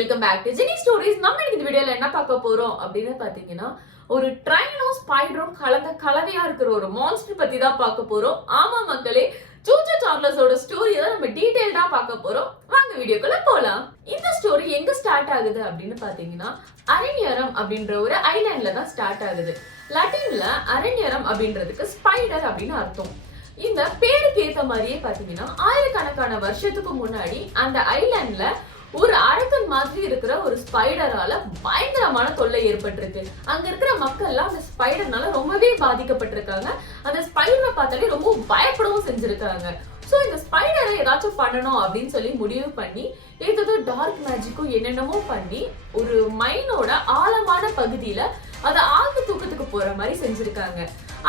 Welcome back to Jenny stories. நம்ம இந்த வீடியோல என்ன பார்க்க போறோம் அப்படின்னு பாத்தீங்கன்னா, ஒரு ட்ரைனும் ஸ்பைடரும் கலந்த கலவையா இருக்கிற ஒரு மான்ஸ்டர் பத்தி தான் பார்க்க போறோம். ஆமா மக்களே, சூச்சோ சார்லஸோட ஸ்டோரியை தான் நம்ம டீடைல்டா பார்க்க போறோம். வாங்க வீடியோக்குள்ள போலாம். இந்த ஸ்டோரி எங்க ஸ்டார்ட் ஆகுது அப்படின்னு பாத்தீங்கன்னா, அரண்யரம் அப்படின்ற ஒரு ஐலாண்ட்ல தான் ஸ்டார்ட் ஆகுது. லத்தீன்ல அரண்யரம் அப்படின்றதுக்கு ஸ்பைடர் அப்படின்னு அர்த்தம். இந்த பேருக்கு ஏத்த மாதிரியே பாத்தீங்கன்னா, ஆயிரக்கணக்கான வருஷத்துக்கு முன்னாடி அந்த ஐலாண்ட்ல ஒரு அரக்கன் மாதிரி இருக்கிற ஒரு ஸ்பைடரால பயங்கரமான தொல்லை ஏற்பட்டிருக்கு. அங்க இருக்கிற மக்கள் எல்லாம் அந்த ஸ்பைடர்னால ரொம்பவே பாதிக்கப்பட்டிருக்காங்க. அந்த ஸ்பைடரை பார்த்தாலே ரொம்ப பயப்படவும் செஞ்சிருக்காங்க. சோ இந்த ஸ்பைடரை ஏதாச்சும் பண்ணணும் அப்படின்னு சொல்லி முடிவு பண்ணி ஏதோ டார்க் மேஜிக்கும் என்னென்னமோ பண்ணி ஒரு மைனோட ஆழமான பகுதியில அதை ஆழ்ந்த தூக்கத்துக்கு போற மாதிரி செஞ்சிருக்காங்க.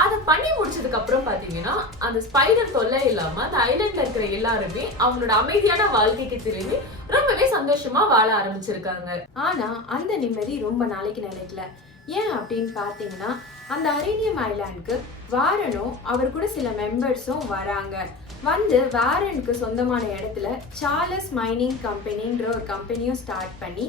அதை பண்ணி முடிச்சதுக்கு அப்புறம் பாத்தீங்கன்னா, அந்த ஸ்பைடர் தொல்லை இல்லாம அந்த ஐலாண்ட்ல இருக்கிற எல்லாருமே அவங்களோட அமைதியான வாழ்க்கைக்கு திரும்பி ரொம்பவே சந்தோஷமா வாழ ஆரம்பிச்சிருக்காங்க. ஆனா அந்த நிம்மதி ரொம்ப நாளைக்கு நிலைக்கல. ஏன் அப்படின்னு பாத்தீங்கன்னா, அந்த அரேனியம் ஐலாண்டுக்கு வாரனும் அவர் கூட சில மெம்பர்ஸும் வராங்க. வந்து வாரனுக்கு சொந்தமான இடத்துல சார்லஸ் மைனிங் கம்பெனின்ற ஒரு கம்பெனியும் ஸ்டார்ட் பண்ணி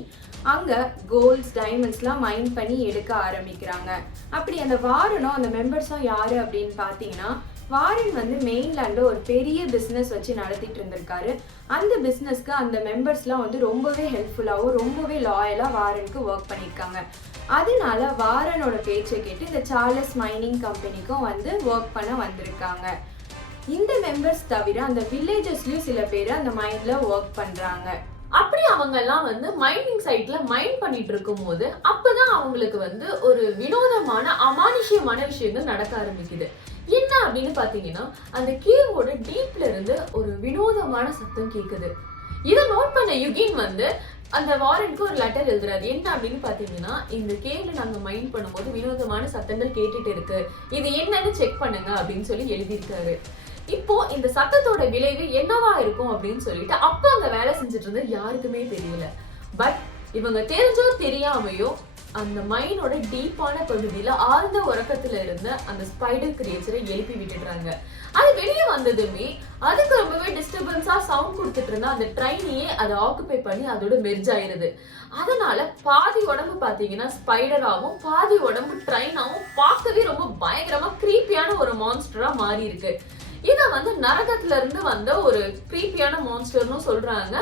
அங்க கோல்ட்ஸ் டைமண்ட்ஸ்லாம் மைன் பண்ணி எடுக்க ஆரம்பிக்கிறாங்க. அப்படி அந்த வாரனும் அந்த மெம்பர்ஸும் யாரு அப்படின்னு பாத்தீங்கன்னா, வாரன் வந்து மெயின்லேண்டில் ஒரு பெரிய பிஸ்னஸ் வச்சு நடத்திட்டு இருந்திருக்காரு. அந்த பிஸ்னஸ்க்கு அந்த மெம்பர்ஸ்லாம் வந்து ரொம்பவே ஹெல்ப்ஃபுல்லாகவும் ரொம்பவே லாயலாக வாரனுக்கு ஒர்க் பண்ணியிருக்காங்க. அதனால வாரனோட பேச்சை கேட்டு இந்த சார்லஸ் மைனிங் கம்பெனிக்கும் வந்து ஒர்க் பண்ண வந்திருக்காங்க. இந்த மெம்பர்ஸ் தவிர அந்த வில்லேஜஸ்லயும் சில பேர் அந்த மைன்ல ஒர்க் பண்றாங்க. அப்படி அவங்க எல்லாம் வந்து மைனிங் சைட்ல மைன் பண்ணிட்டு இருக்கும் போது அப்பதான் அவங்களுக்கு வந்து ஒரு வினோதமான அமானுஷ்யமான விஷயங்கள் நடக்க ஆரம்பிக்குது. என்ன அப்படின்னு பாத்தீங்கன்னா, அந்த கேவோட டீப்ல இருந்து ஒரு வினோதமான சத்தம் கேக்குது. இதை நோட் பண்ண யுகின் வந்து அந்த வாரனுக்கு ஒரு லெட்டர் எழுதுறாரு. என்ன அப்படின்னு பாத்தீங்கன்னா, இந்த கேவ்ல நாங்க மைன் பண்ணும்போது வினோதமான சத்தங்கள் கேட்டுட்டு இருக்கு, இது என்னன்னு செக் பண்ணுங்க அப்படின்னு சொல்லி எழுதியிருக்காரு. இப்போ இந்த சத்தத்தோட விளைவு என்னவா இருக்கும் அப்படின்னு சொல்லிட்டு அப்ப அங்க வேலை செஞ்சுட்டு இருந்தது யாருக்குமே தெரியல. பட் இவங்க தெரிஞ்சோ தெரியாமையோ அந்த மைனோட டீப்பான பகுதியில ஆழ்ந்த உறக்கத்துல இருந்த அந்த ஸ்பைடர் கிரியேச்சரை எழுப்பி விட்டுடுறாங்க. அது வெளியே வந்ததுமே அதுக்கு ரொம்பவே டிஸ்டர்பன்ஸா சவுண்ட் கொடுத்துட்டு இருந்தா அந்த ட்ரைனையே அதை ஆக்குபை பண்ணி அதோட மெர்ஜ் ஆயிருது. அதனால பாதி உடம்பு பாத்தீங்கன்னா ஸ்பைடராகவும் பாதி உடம்பு ட்ரைனாவும் பார்க்கவே ரொம்ப பயங்கரமா கிரீப்பியான ஒரு மான்ஸ்டரா மாறி இருக்கு. இத வந்து நரகத்துல இருந்து வந்த ஒரு கிரீப்பியான மான்ஸ்டர்னு சொல்றாங்க.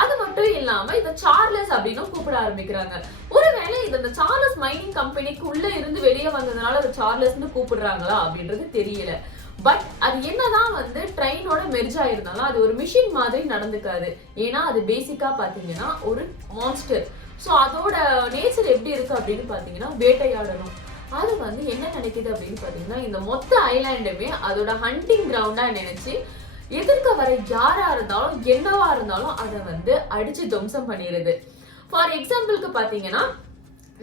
அது மட்டும் இல்லாம இத சார்லஸ் அப்படின்னு கூப்பிட ஆரம்பிக்கிறாங்க. ஒருவேளை இது அந்த சார்லஸ் மைனிங் கம்பெனிக்கு உள்ள இருந்து வெளியே வந்ததுனால அது சார்லஸ்ன்னு கூப்பிடுறாங்களா அப்படின்றது தெரியல. பட் அது என்னதான் வந்து ட்ரெயினோட மெர்ஜ் ஆயிருந்தாலும் அது ஒரு மிஷின் மாதிரி நடந்துக்காது. ஏன்னா அது பேசிக்கா பாத்தீங்கன்னா ஒரு மான்ஸ்டர். சோ அதோட நேச்சர் எப்படி இருக்கு அப்படின்னு பாத்தீங்கன்னா வேட்டையாடணும். அது வந்து என்ன நினைக்குது அப்படின்னு பாத்தீங்கன்னா, இந்த மொத்த ஐலாண்டுமே அதோட ஹண்டிங் கிரவுண்டா நினைச்சு எதிர்க்க வர யாரா இருந்தாலும் என்னவா இருந்தாலும் அதை வந்து அடிச்சு துவம்சம் பண்ணிடுது. ஃபார் எக்ஸாம்பிளுக்கு பாத்தீங்கன்னா,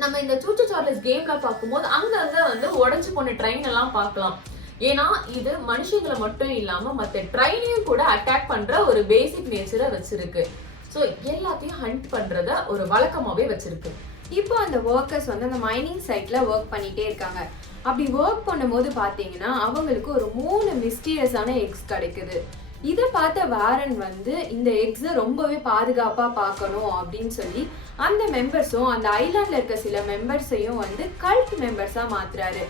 நம்ம இந்த சூச்சோ சார்லஸ் கேம்ல பார்க்கும்போது அங்கங்க வந்து உடஞ்சு போன ட்ரெயின் எல்லாம் பார்க்கலாம். ஏன்னா இது மனுஷங்களை மட்டும் இல்லாம மற்ற ட்ரெயினையும் கூட அட்டாக் பண்ற ஒரு பேசிக் நேச்சரை வச்சிருக்கு. ஸோ எல்லாத்தையும் ஹண்ட் பண்றத ஒரு வழக்கமாவே வச்சிருக்கு. இப்போ அந்த ஒர்க்கர்ஸ் வந்து அந்த மைனிங் சைட்ல ஒர்க் பண்ணிட்டே இருக்காங்க. அப்படி ஒர்க் பண்ணும்போது பாத்தீங்கன்னா அவங்களுக்கு ஒரு 3 மிஸ்டீரியஸான எக்ஸ் கிடைக்குது. இதை பார்த்த வாரன் வந்து இந்த எக்ஸை ரொம்பவே பாதுகாப்பா பார்க்கணும் அப்படின்னு சொல்லி அந்த மெம்பர்ஸும் அந்த ஐலாண்ட்ல இருக்க சில மெம்பர்ஸையும் வந்து கல்ட் மெம்பர்ஸா மாத்துறாரு.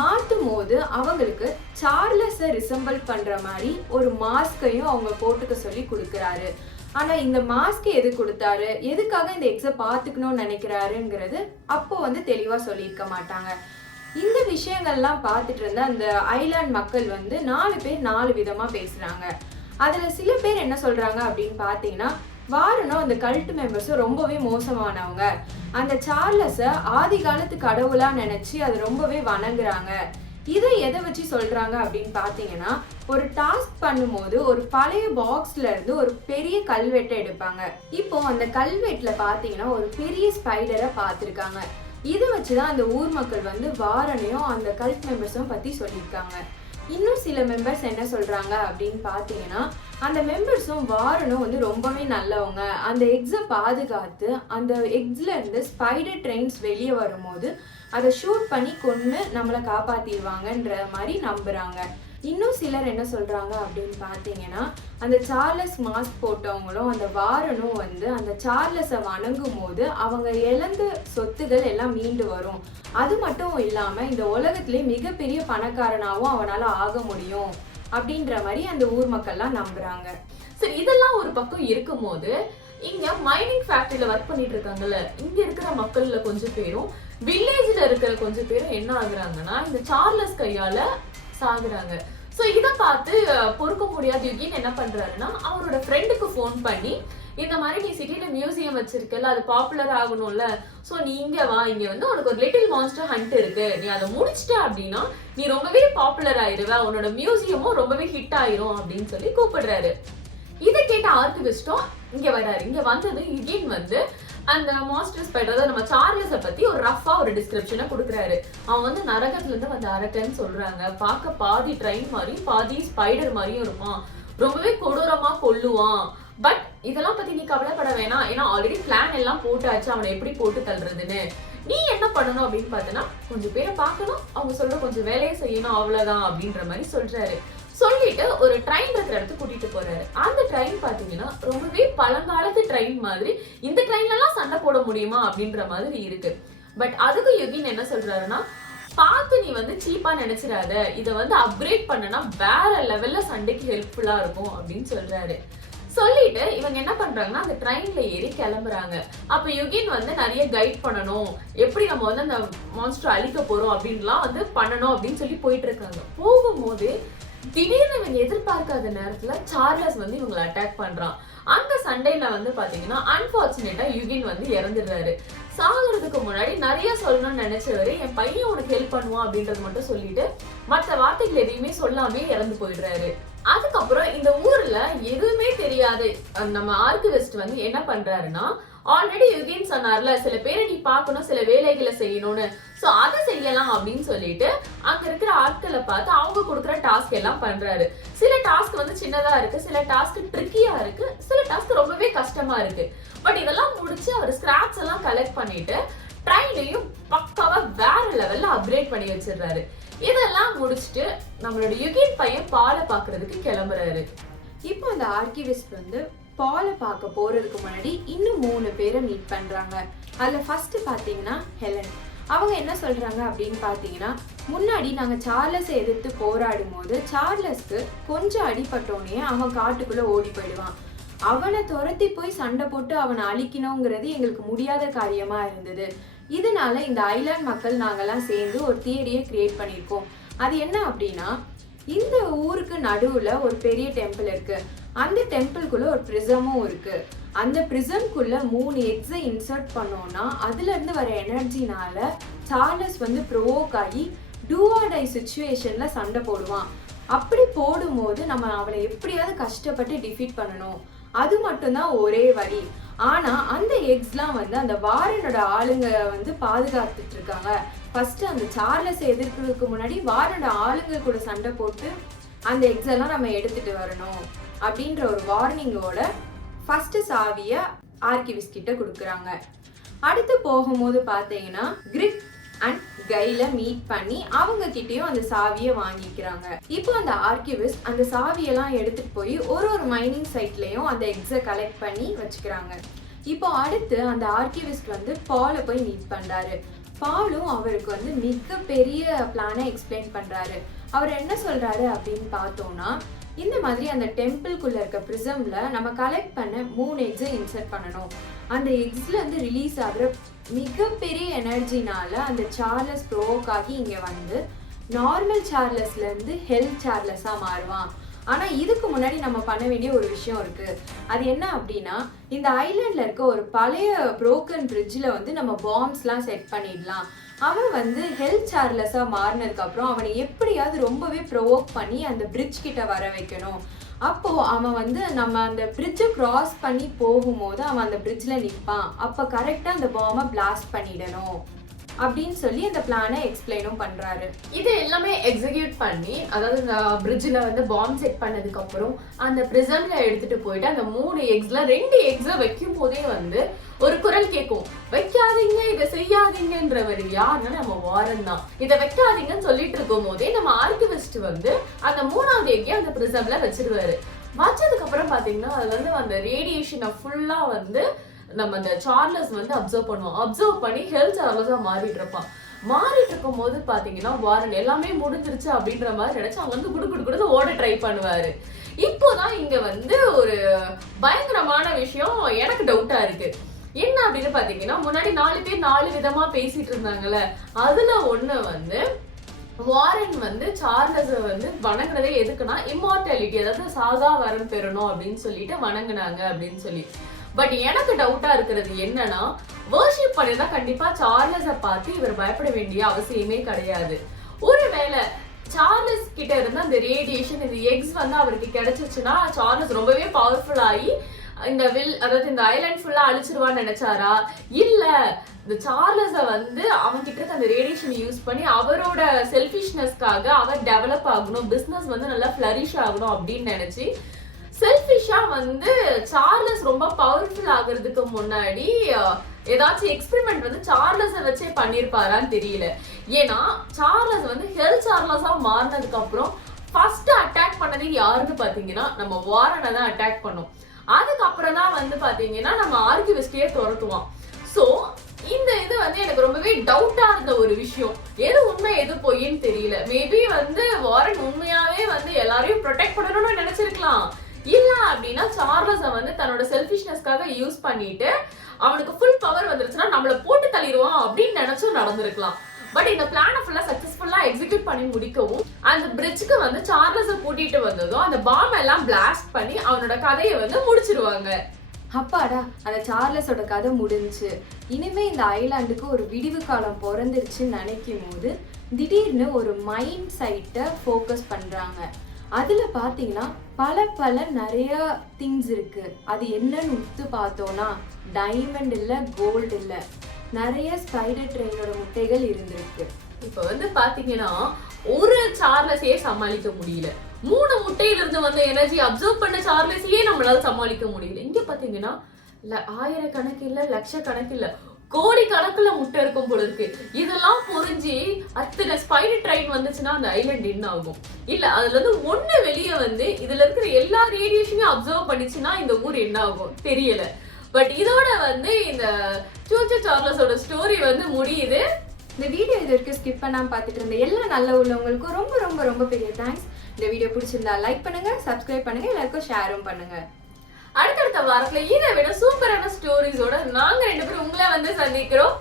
மாற்றும் போது அவங்களுக்கு சார்லஸை ரிசம்பிள் பண்ற மாதிரி ஒரு மாஸ்கையும் அவங்க போட்டுக்க சொல்லி கொடுக்குறாரு. ஆனா இந்த மாஸ்க் எது கொடுத்தாரு, எதுக்காக இந்த எக்ஸை பார்த்துக்கணும்னு நினைக்கிறாருங்கிறது அப்போ வந்து தெளிவா சொல்லியிருக்க மாட்டாங்க. இந்த விஷயங்கள்லாம் பார்த்துட்டு இருந்த அந்த ஐலாண்ட் மக்கள் வந்து 4 பேர் 4 விதமா பேசுறாங்க. அதுல சில பேர் என்ன சொல்றாங்க அப்படின்னு பாத்தீங்கன்னா, வாரனும் அந்த கல்ட் மெம்பர்ஸும் ரொம்பவே மோசமானவங்க, அந்த சார்லஸை ஆதி காலத்து கடவுளா நினைச்சு அது ரொம்பவே வணங்குறாங்க. இதை எதை வச்சு சொல்றாங்க அப்படின்னு பாத்தீங்கன்னா, ஒரு டாஸ்க் பண்ணும்போது ஒரு பழைய பாக்ஸ்ல இருந்து ஒரு பெரிய கல்வெட்டை எடுப்பாங்க. இப்போ அந்த கல்வெட்டுல பாத்தீங்கன்னா ஒரு பெரிய ஸ்பைடரை பார்த்திருக்காங்க. இதை வச்சுதான் அந்த ஊர் மக்கள் வந்து வாரனையும் அந்த கல்ட் மெம்பர்ஸும் பத்தி சொல்லியிருக்காங்க. இன்னும் சில மெம்பர்ஸ் என்ன சொல்றாங்க அப்படின்னு பாத்தீங்கன்னா, அந்த மெம்பர்ஸும் வாரனும் வந்து ரொம்பவே நல்லவங்க, அந்த எக்ஸை பாதுகாத்து அந்த எக்ஸ்ல இருந்து ஸ்பைடர் ட்ரெயின்ஸ் வெளியே வரும்போது அதை ஷூட் பண்ணி கொண்டு நம்மளை காப்பாத்திடுவாங்கன்ற மாதிரி நம்புறாங்க. இன்னும் சிலர் என்ன சொல்றாங்க அப்படின்னு பார்த்தீங்கன்னா, அந்த சார்லஸ் மாஸ்க் போட்டவங்களும் அந்த வாரனும் வந்து அந்த சார்லஸை வணங்கும் போது அவங்க இழந்த சொத்துகள் எல்லாம் மீண்டு வரும். அது மட்டும் இல்லாம இந்த உலகத்திலே மிகப்பெரிய பணக்காரனாவும் அவனால ஆக முடியும் அப்படின்ற மாதிரி அந்த ஊர் மக்கள்லாம் நம்புறாங்க. சரி, இதெல்லாம் ஒரு பக்கம் இருக்கும் போது இங்க மைனிங் ஃபேக்டரியில ஒர்க் பண்ணிட்டு இருக்காங்கல்ல, இங்க இருக்கிற மக்கள்ல கொஞ்சம் பேரும் வில்லேஜ்ல இருக்கிற கொஞ்சம் பேரும் என்ன ஆகுறாங்கன்னா இந்த சார்லஸ் கையால சாகுறாங்க. சோ இத பார்த்து பொறுக்க முடியாத யுகின் என்ன பண்றாருன்னா அவரோட ஃப்ரெண்டுக்கு ஃபோன் பண்ணி, இந்த மாதிரி நீ சிட்டில மியூசியம் வச்சிருக்கல, அது பாப்புலர் ஆகணும்ல, சோ நீ இங்க வா, இங்க வந்து உனக்கு ஒரு லிட்டில் மான்ஸ்டர் ஹண்ட் இருக்கு, நீ அதை முடிச்சிட்ட அப்படின்னா நீ ரொம்பவே பாப்புலர் ஆயிருவ, உன்னோட மியூசியமும் ரொம்பவே ஹிட் ஆயிரும் அப்படின்னு சொல்லி கூப்பிடுறாரு. இதை கேட்ட ஆர்கிவிஸ்டும் இங்க வராரு. இங்க வந்தது யுகின் வந்து அந்த மாஸ்டர் ஸ்பைடர் நம்ம சார்லஸை பத்தி ஒரு ரஃபா ஒரு டிஸ்கிரிப்ஷனை கொடுக்குறாரு. அவன் வந்து நரகத்துல இருந்து வந்த அரக்கன்னு சொல்றாங்க, பார்க்க பாதி ட்ரெயின் மாதிரியும் பாதி ஸ்பைடர் மாதிரியும் இருப்பான், ரொம்பவே கொடூரமா கொல்லுவான், பட் இதெல்லாம் பத்தி நீ கவலைப்பட வேணாம், ஏன்னா ஆல்ரெடி பிளான் எல்லாம் போட்டாச்சு அவனை எப்படி போட்டு தள்ளுறதுன்னு. நீ என்ன பண்ணணும் அப்படின்னு பார்த்தனா கொஞ்சம் பேரை பார்க்கணும், அவங்க சொல்ற கொஞ்சம் வேலையை செய்யணும், அவ்வளவுதான் அப்படின்ற மாதிரி சொல்றாரு. சொல்லிட்டு ஒரு ட்ரெயின் இருக்கிற இடத்துக்கு கூட்டிட்டு போறாரு. அந்த ட்ரெயின் பாத்தீங்கன்னா ரொம்பவே பழங்காலத்து ட்ரெயின் மாதிரி, இந்த ட்ரெயின்ல எல்லாம் சண்டை போட முடியுமா அப்படின்ற மாதிரி இருக்கு. பட் அதுக்கு யுகின் என்ன சொல்றாருன்னா, பார்த்து நீ வந்து சீப்பா நினைச்சிடாத, இதை வந்து அப்கிரேட் பண்ணனா வேற லெவல்ல சண்டைக்கு ஹெல்ப்ஃபுல்லா இருக்கும் அப்படின்னு சொல்றாரு. சொல்லிட்டு இவங்க என்ன பண்றாங்கன்னா அந்த ட்ரெயின்ல ஏறி கிளம்புறாங்க. அப்ப யுகின் வந்து நிறைய கைட் பண்ணணும், எப்படி நம்ம வந்து அந்த மான்ஸ்டர் அழிக்க போறோம் அப்படின்லாம் வந்து பண்ணணும் அப்படின்னு சொல்லி போயிட்டு இருக்காங்க. போகும்போது திடீர்னு இவங்க எதிர்பார்க்காத நேரத்துல சார்லஸ் வந்து இவங்களை அட்டாக் பண்றான். அந்த சண்டையில வந்து பாத்தீங்கன்னா அன்பார்ச்சுனேட்டா யுகின் வந்து இறந்துடுறாரு. சாகுறதுக்கு முன்னாடி நிறைய சொல்லணும்னு நினைச்சவரு என் பையன் உனக்கு ஹெல்ப் பண்ணுவான் அப்படின்றது மட்டும் சொல்லிட்டு மற்ற வார்த்தைகள் எதையுமே சொல்லாமே இறந்து போயிடுறாரு. அதுக்கப்புறம் இந்த ஊர்ல எதுவுமே தெரியாத நம்ம ஆர்கிவிஸ்ட் வந்து என்ன பண்றாருன்னா, ஆல்ரெடி யுகின் சொன்னார்ல சில பேரை நீ பார்க்கணும், சில வேலைகளை செய்யணும்னு, சோ அதை செய்யலாம் அப்படின்னு சொல்லிட்டு அங்க இருக்கிற ஆட்களை பார்த்து அவங்க கொடுக்குற டாஸ்க் எல்லாம் பண்றாரு. சில டாஸ்க் வந்து சின்னதா இருக்கு, சில டாஸ்க் ட்ரிக்கியா இருக்கு, சில டாஸ்க் ரொம்பவே கஷ்டமா இருக்கு. பட் இதெல்லாம் முடிச்சு அவர் ஸ்கிராப்ஸ் எல்லாம் கலெக்ட் பண்ணிட்டு ட்ரெயினையும் பக்காவா வேற லெவல்ல அப்கிரேட் பண்ணி வச்சிடுறாரு. இதெல்லாம் முடிச்சுட்டு நம்மளோட யுகின் பையன் பாலை பாக்குறதுக்கு கிளம்புறாரு. இப்போ அந்த ஆர்கிவிஸ்ட் வந்து பாலை பார்க்க போறதுக்கு முன்னாடி இன்னும் 3 பேரை மீட் பண்றாங்க. அதுல ஃபர்ஸ்ட் பாத்தீங்கன்னா ஹெலன். அவங்க என்ன சொல்றாங்க அப்படின்னு பாத்தீங்கன்னா, முன்னாடி நாங்க சார்லஸை எதிர்த்து போராடும் போது சார்லஸ்க்கு கொஞ்சம் அடிபட்டோன்னே அவன் காட்டுக்குள்ள ஓடி போயிடுவான். அவனை துரத்தி போய் சண்டை போட்டு அவனை அழிக்கணுங்கிறது எங்களுக்கு முடியாத காரியமா இருந்தது. இதனால இந்த ஐலாண்ட் மக்கள் நாங்கெல்லாம் சேர்ந்து ஒரு தியரியை கிரியேட் பண்ணியிருக்கோம். அது என்ன அப்படின்னா, இந்த ஊருக்கு நடுவுல ஒரு பெரிய டெம்பிள் இருக்கு, அந்த டெம்பிள்குள்ள ஒரு பிரிசமும் இருக்கு. அந்த பிரிசம்குள்ள 3 எக்ஸை இன்சர்ட் பண்ணோம்னா அதுல இருந்து வர எனர்ஜினால சார்லஸ் வந்து ப்ரோவோக் ஆகி டூ ஆர் டை சிச்சுவேஷன்ல சண்டை போடுவான். அப்படி போடும்போது நம்ம அவனை எப்படியாவது கஷ்டப்பட்டு டிஃபீட் பண்ணணும், அது மட்டும்தான் ஒரே வழி. ஆனா அந்த எக்ஸ்லாம் வந்து அந்த வாரனோட ஆளுங்க வந்து பாதுகாத்துட்டு இருக்காங்க. ஃபர்ஸ்ட் அந்த சார்லஸை எதிர்க்கிறதுக்கு முன்னாடி வாரனோட ஆளுங்க கூட சண்டை போட்டு அந்த எக்ஸ் எல்லாம் நம்ம எடுத்துட்டு வரணும் அப்படின்ற ஒரு வார்னிங்கோட ஃபர்ஸ்ட் சாவிய ஆர்கிவிஸ்ட் கிட்ட கொடுக்குறாங்க. அடுத்து போகும்போது பார்த்தீங்கன்னா கிரிக் அண்ட் கைல மீட் பண்ணி அவங்க கிட்டயும் அந்த சாவியை வாங்கிக்கிறாங்க. இப்போ அந்த ஆர்கிவிஸ்ட் அந்த சாவியெல்லாம் எடுத்துட்டு போய் ஒரு மைனிங் சைட்லயும் அந்த எக்ஸை கலெக்ட் பண்ணி வச்சுக்கிறாங்க. இப்போ அடுத்து அந்த ஆர்கிவிஸ்ட் வந்து பாலை போய் மீட் பண்றாரு. பாலும் அவருக்கு வந்து மிகப்பெரிய பிளானை எக்ஸ்பிளைன் பண்றாரு. அவர் என்ன சொல்றாரு அப்படின்னு பார்த்தோம்னா, இந்த மாதிரி அந்த டெம்பிள்குள்ள இருக்க பிரிசம்ல நம்ம கலெக்ட் பண்ண 3 எக்ஸை இன்சர்ட் பண்ணணும். அந்த எக்ஸ்ல இருந்து ரிலீஸ் ஆகுற மிகப்பெரிய எனர்ஜினால அந்த சார்லஸ் ப்ரோவோக் ஆகி இங்க வந்து நார்மல் சார்லஸ்ல இருந்து ஹெல் சார்லஸா மாறுவான். ஆனா இதுக்கு முன்னாடி நம்ம பண்ண வேண்டிய ஒரு விஷயம் இருக்கு. அது என்ன அப்படின்னா, இந்த ஐலாண்ட்ல இருக்க ஒரு பழைய புரோக்கன் பிரிட்ஜ்ல வந்து நம்ம பாம்ஸ்லாம் செட் பண்ணிடலாம். அவன் வந்து ஹெல் சார்லஸா மாறினதுக்கு அப்புறம் அவனை எப்படியாவது ரொம்பவே ப்ரோவோக் பண்ணி அந்த பிரிட்ஜ் கிட்ட வர வைக்கணும். அப்போ அவன் வந்து நம்ம அந்த பிரிட்ஜை கிராஸ் பண்ணி போகும்போது அவன் அந்த பிரிட்ஜ்ல நிற்பான். அப்ப கரெக்டா அந்த பாம்பை பிளாஸ்ட் பண்ணிடணும் அப்படின்னு சொல்லி அந்த பிளானை எக்ஸ்பிளைனும் பண்றாரு. இது எல்லாமே எக்ஸிக்யூட் பண்ணி, அதாவது இந்த பிரிட்ஜ்ல வந்து பாம்பு செட் பண்ணதுக்கு அப்புறம் அந்த பிரிசம்ல எடுத்துட்டு போயிட்டு அந்த 3 எக்ஸ்ல 2 எக்ஸ வைக்கும் போதே வந்து ஒரு குரல் கேட்கும், வைக்காதீங்க, இதை செய்யாதீங்கன்றவர் யாருன்னா நம்ம வாரன் தான். இதை வைக்காதீங்கன்னு சொல்லிட்டு இருக்கும் போதே நம்ம ஆர்கிவிஸ்ட் வந்து அந்த 3வது எக்கே அந்த பிரிசம்ல வச்சிருவாரு. வச்சதுக்கு அப்புறம் பாத்தீங்கன்னா அது வந்து அந்த ரேடியேஷனை ஃபுல்லா வந்து நம்ம அந்த சார்லஸ் வந்து அப்சர்வ் பண்ணுவோம். அப்சர்வ் பண்ணி ஹெல்த் சார்லஸா மாறிட்டு இருப்பான். மாறிட்டு இருக்கும் போது பாத்தீங்கன்னா வாரன் எல்லாமே முடிஞ்சிருச்சு அப்படின்ற மாதிரி நினைச்சு அவங்க வந்து குடு ஓட ட்ரை பண்ணுவாரு. இப்போதான் இங்க வந்து ஒரு பயங்கரமான விஷயம் எனக்கு டவுட்டா இருக்கு. என்ன அப்படின்னு பாத்தீங்கன்னா, முன்னாடி 4 பேர் 4 விதமா பேசிட்டு இருந்தாங்கல்ல, அதுல ஒண்ணு வந்து வாரன் வந்து சார்லஸ வந்து வணங்குறதே எதுக்குன்னா இம்மார்டாலிட்டி, அதாவது சாகா வரம் பெறணும் அப்படின்னு சொல்லிட்டு வணங்குனாங்க அப்படின்னு சொல்லி. பட் எனக்கு டவுட்டா இருக்கிறது என்னன்னா, வர்ஷிப் பண்ணிதான் கண்டிப்பா சார்லஸ பார்த்து இவர் பயப்பட வேண்டிய அவசியமே கிடையாது. ஒருவேளை சார்லஸ் கிட்ட இருந்து அந்த ரேடியேஷன், இந்த எக்ஸ் வந்து அவருக்கு கிடைச்சிச்சுன்னா சார்லஸ் ரொம்பவே பவர்ஃபுல் ஆகி இந்த அதாவது இந்த ஐலாண்ட் ஃபுல்லா அழிச்சிருவான்னு நினைச்சாரா, இல்ல இந்த சார்லஸ வந்து அவங்க கிட்ட இருக்க அந்த ரேடியேஷன் யூஸ் பண்ணி அவரோட செல்ஃபிஷ்னஸ்க்காக அவர் டெவலப் ஆகணும், பிசினஸ் வந்து நல்லா ஃபிளரிஷ் ஆகணும் அப்படின்னு நினைச்சு செல்ஃபிஷா வந்து சார்லஸ் ரொம்ப பவர்ஃபுல் ஆகுறதுக்கு முன்னாடி ஏதாச்சும் எக்ஸ்பெரிமெண்ட் வந்து சார்லஸை வச்சே பண்ணிருப்பாரான்னு தெரியல. ஏன்னா சார்லஸ் வந்து ஹெல்த் சார்லஸா மாறினதுக்கு அப்புறம் ஃபர்ஸ்ட் அட்டாக் பண்ணது யாருன்னு பாத்தீங்கன்னா நம்ம வாரனை தான் அட்டாக் பண்ணோம். அதுக்கப்புறம் தான் வந்து பாத்தீங்கன்னா நம்ம ஆர்கிவிஸ்டையே துரத்துவான். சோ இந்த இது வந்து எனக்கு ரொம்பவே டவுட்டா இருந்த ஒரு விஷயம். எது உண்மை எது பொய்ன்னு தெரியல. மேபி வந்து வாரன் உண்மையாவே வந்து எல்லாரையும் ப்ரொடெக்ட் பண்ணணும்னு நினைச்சிருக்கலாம். இல்ல அப்படின்னா சார்லஸ வந்து தன்னோட செல்ஃபிஷ்னஸ்க்காக யூஸ் பண்ணிட்டு அவனுக்கு ஃபுல் பவர் வந்துருச்சுன்னா நம்மள போட்டு தள்ளிடுவான் அப்படின்னு நினைச்சும் நடந்திருக்கலாம். பட் இந்த பிளான ஃபுல்லா சக்சஸ்ஃபுல்லா எக்ஸிக்யூட் பண்ணி முடிக்கவும் அந்த பிரிட்ஜுக்கு வந்து சார்லஸ கூட்டிட்டு வந்ததும் அந்த பாம் எல்லாம் பிளாஸ்ட் பண்ணி அவனோட கதையை வந்து முடிச்சிருவாங்க. அப்பாடா, அந்த சார்லஸோட கதை முடிஞ்சு இனிமே இந்த ஐலாண்டுக்கு ஒரு விடிவு காலம் பிறந்துருச்சுன்னு நினைக்கும் போது திடீர்னு ஒரு மைண்ட் சைட்டை ஃபோக்கஸ் பண்றாங்க. அதுல பாத்தீங்கன்னா பல நிறைய திங்ஸ் இருக்கு. அது என்னன்னு உத்து பார்த்தோம்னா டைமண்ட் இல்ல, கோல்டு இல்ல, நிறைய ஸ்பைடர் ட்ரெயினோட முட்டைகள் இருந்திருக்கு. இப்ப வந்து பாத்தீங்கன்னா ஒரு சார்லஸையே சமாளிக்க முடியல. 3 முட்டையில இருந்து வந்த எனர்ஜி அப்சர்வ் பண்ண சார்லஸையே நம்மளால சமாளிக்க முடியல. இங்க பாத்தீங்கன்னா ஆயிரக்கணக்கு இல்ல, லட்சக்கணக்கு இல்ல, கோடி கணக்குல முட்டை இருக்கும் போல இருக்கு. இதெல்லாம் புரிஞ்சு அத்தனை ஸ்பைடர் ட்ரெயின் வந்துச்சுன்னா அந்த ஐலண்ட் என்ன ஆகும்? இல்ல அதுல இருந்து ஒண்ணு வெளியே வந்து இதுல இருக்கிற எல்லா ரேடியேஷனையும் அப்சர்வ் பண்ணிச்சுன்னா இந்த ஊர் என்ன ஆகும் தெரியல. பட் இதோட வந்து இந்த சூச்சு சார்லஸோட ஸ்டோரி வந்து முடியுது. இந்த வீடியோ இது வரைக்கும் ஸ்கிப் பண்ணாம பார்த்துட்டு இருந்த எல்லா நல்ல உள்ளவங்களுக்கும் ரொம்ப ரொம்ப ரொம்ப பெரிய தேங்க்ஸ். இந்த வீடியோ பிடிச்சிருந்தா லைக் பண்ணுங்க, சப்ஸ்கிரைப் பண்ணுங்க, எல்லாருக்கும் ஷேரும் பண்ணுங்க. அடுத்தடுத்த வாரத்துல இதை விட சூப்பரான ஸ்டோரிஸோட நாங்க 2 பேரும் உங்களை வந்து சந்திக்கிறோம்.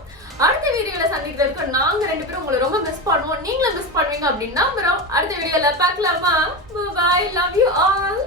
அடுத்த வீடியோல சந்திக்கிறதுக்கு நாங்க 2 பேரும் உங்களை ரொம்ப மிஸ் பண்ணுவோம். நீங்களும் மிஸ் பண்ணுவீங்க அப்படின்னு நம்புறோம். அடுத்த வீடியோல பார்க்கலாமா? Bye, love you all.